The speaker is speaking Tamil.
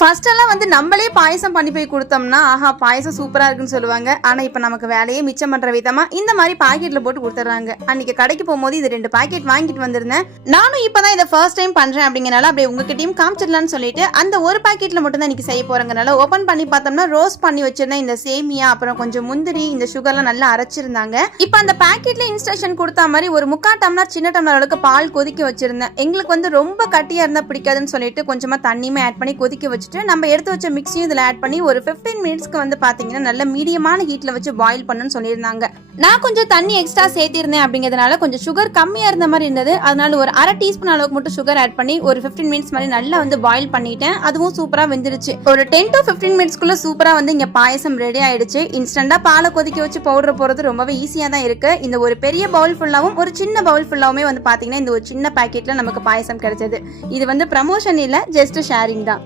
ஃபர்ஸ்ட் எல்லாம் வந்து நம்மளே பாயசம் பண்ணி போய் கொடுத்தோம்னா ஆஹா பாயசம் சூப்பரா இருக்குன்னு சொல்லுவாங்க. ஆனா இப்ப நமக்கு வேலையே மிச்சம் பண்ற விதமா இந்த மாதிரி பாக்கெட்ல போட்டு கொடுத்துறாங்க. அன்னைக்கு கடைக்கு போகும்போது இது 2 பாக்கெட் வாங்கிட்டு வந்திருந்தேன். நானும் இப்பதான் இதை ஃபர்ஸ்ட் டைம் பண்றேன் அப்படிங்கறனால அப்படியே உங்ககிட்டயும் காமிச்சிடலாம்னு சொல்லிட்டு அந்த ஒரு பாக்கெட்ல மட்டும் தான் இன்னைக்கு செய்ய போறேங்கனால ஓபன் பண்ணி பார்த்தோம்னா ரோஸ்ட் பண்ணி வச்சிருந்தேன் இந்த சேமியா, அப்புறம் கொஞ்சம் முந்திரி, இந்த சுகர்லாம் நல்லா அரைச்சிருந்தாங்க. இப்ப அந்த பாக்கெட்ல இன்ஸ்ட்ரக்ஷன் கொடுத்த மாதிரி ஒரு 3/4 டம்ளர் சின்ன டம்ளர் அளவுக்கு பால் கொதிக்க வச்சிருந்தேன். எங்களுக்கு வந்து ரொம்ப கட்டியா இருந்தா பிடிக்காதுன்னு சொல்லிட்டு கொஞ்சமா தண்ணியுமே ஆட் பண்ணி கொதிக்க வச்சுட்டு நம்ம எடுத்து வச்ச மிக்ஸியும் இதுல ஆட் பண்ணி ஒரு 15 மினிட்ஸ்க்கு வந்து பாத்தீங்கன்னா நல்ல மீடியமான ஹீட்ல வச்சு பாயில் பண்ணணும்னு சொல்லியிருந்தாங்க. நான் கொஞ்சம் தண்ணி எக்ஸ்ட்ரா சேர்த்திருந்தேன் அப்படிங்கிறதுனால கொஞ்சம் சுகர் கம்மியா இருந்த மாதிரி இருந்தது. அதனால ஒரு 1/2 டீஸ்பூன் அளவுக்கு மட்டும் சுகர் ஆட் பண்ணி ஒரு 15 மினிட்ஸ் மாதிரி நல்லா வந்து பாயில் பண்ணிட்டேன். அதுவும் சூப்பரா வெந்துருச்சு. ஒரு 10 to 15 மினிட்ஸ்க்குள்ள சூப்பரா வந்து இங்க பாயசம் ரெடி ஆயிடுச்சு. இன்ஸ்டன்டா பாலை கொதிக்க வச்சு பவுடர் போறது ரொம்பவே ஈஸியா தான் இருக்கு. இந்த ஒரு பெரிய பவுல் ஃபுல்லாவும் ஒரு சின்ன பவுல் ஃபுல்லாவுமே வந்து பாத்தீங்கன்னா இந்த ஒரு சின்ன பாக்கெட்ல நமக்கு பாயசம் கிடைச்சது. இது வந்து ப்ரமோஷன் இல்ல, ஜஸ்ட் ஷேரிங் தான்.